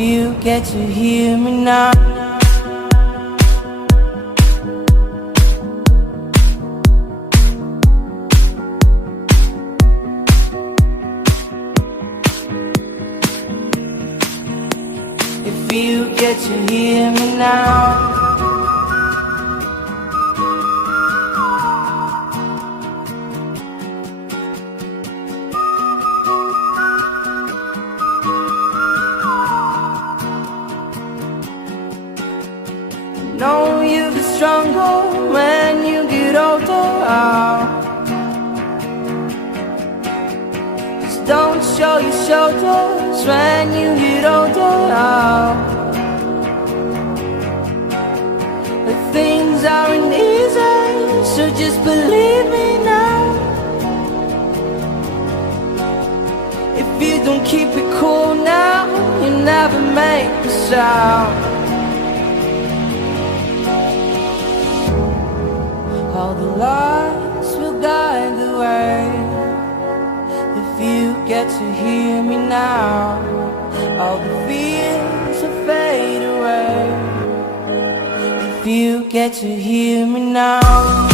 you get to hear me now. If you get to hear me now. Know you get stronger when you get older. Just don't show your shoulders when you get older. The things aren't easy, so just believe me now. If you don't keep it cool now, you never make a sound. All the lights will guide the way. If you get to hear me now, all the fears will fade away. If you get to hear me now.